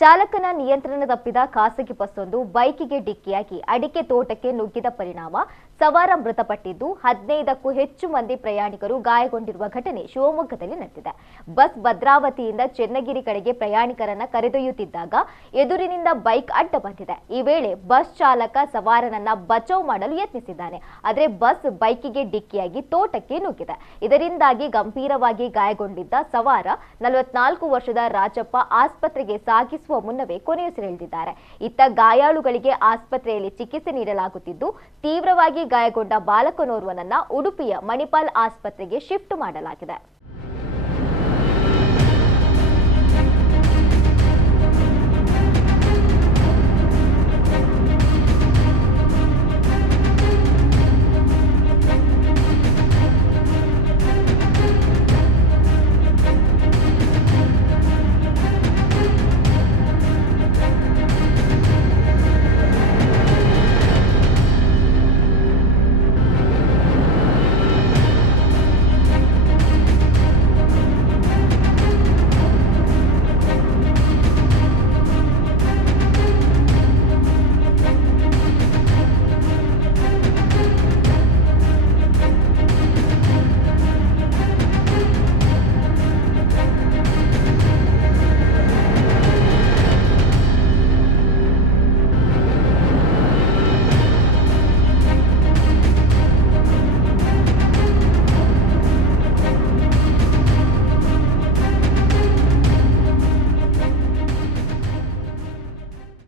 ಚಾಲಕನ ನಿಯಂತ್ರಣ ತಪ್ಪಿದ ಖಾಸಗಿ ಬಸ್ಸೊಂದು ಬೈಕಿಗೆ ಡಿಕ್ಕಿಯಾಗಿ ಅಡಿಕೆ ತೋಟಕ್ಕೆ ನುಗ್ಗಿದ ಪರಿಣಾಮ ಸವಾರ ಮೃತಪಟ್ಟಿದ್ದು 15ಕ್ಕೂ ಹೆಚ್ಚು ಮಂದಿ ಪ್ರಯಾಣಿಕರು ಗಾಯಗೊಂಡಿರುವ ಘಟನೆ ಶಿವಮೊಗ್ಗದಲ್ಲಿ ನಡೆದಿದೆ. ಬಸ್ ಭದ್ರಾವತಿಯಿಂದ ಚೆನ್ನಗಿರಿ ಕಡೆಗೆ ಪ್ರಯಾಣಿಕರನ್ನ ಕರೆದೊಯ್ಯುತ್ತಿದ್ದಾಗ ಎದುರಿನಿಂದ ಬೈಕ್ ಅಡ್ಡ ಬಂದಿದೆ. ಈ ವೇಳೆ ಬಸ್ ಚಾಲಕ ಸವಾರನನ್ನ ಬಚಾವ್ ಮಾಡಲು ಯತ್ನಿಸಿದ್ದಾನೆ. ಆದರೆ ಬಸ್ ಬೈಕಿಗೆ ಡಿಕ್ಕಿಯಾಗಿ ತೋಟಕ್ಕೆ ನುಗ್ಗಿದೆ. ಇದರಿಂದಾಗಿ ಗಂಭೀರವಾಗಿ ಗಾಯಗೊಂಡಿದ್ದ ಸವಾರ 44 ವರ್ಷದ ರಾಜಪ್ಪ ಆಸ್ಪತ್ರೆಗೆ ಸಾಗಿಸುವ ಮುನ್ನವೇ ಕೊನೆಯುಸಿರೆಳೆದಿದ್ದಾರೆ. ಇತ್ತ ಗಾಯಾಳುಗಳಿಗೆ ಆಸ್ಪತ್ರೆಯಲ್ಲಿ ಚಿಕಿತ್ಸೆ ನೀಡಲಾಗುತ್ತಿದ್ದು ತೀವ್ರವಾಗಿ ಗಾಯಗೊಂಡ ಬಾಲಕನೋರ್ವನನ್ನ ಉಡುಪಿಯ ಮಣಿಪಾಲ್ ಆಸ್ಪತ್ರೆಗೆ ಶಿಫ್ಟ್ ಮಾಡಲಾಗಿದೆ.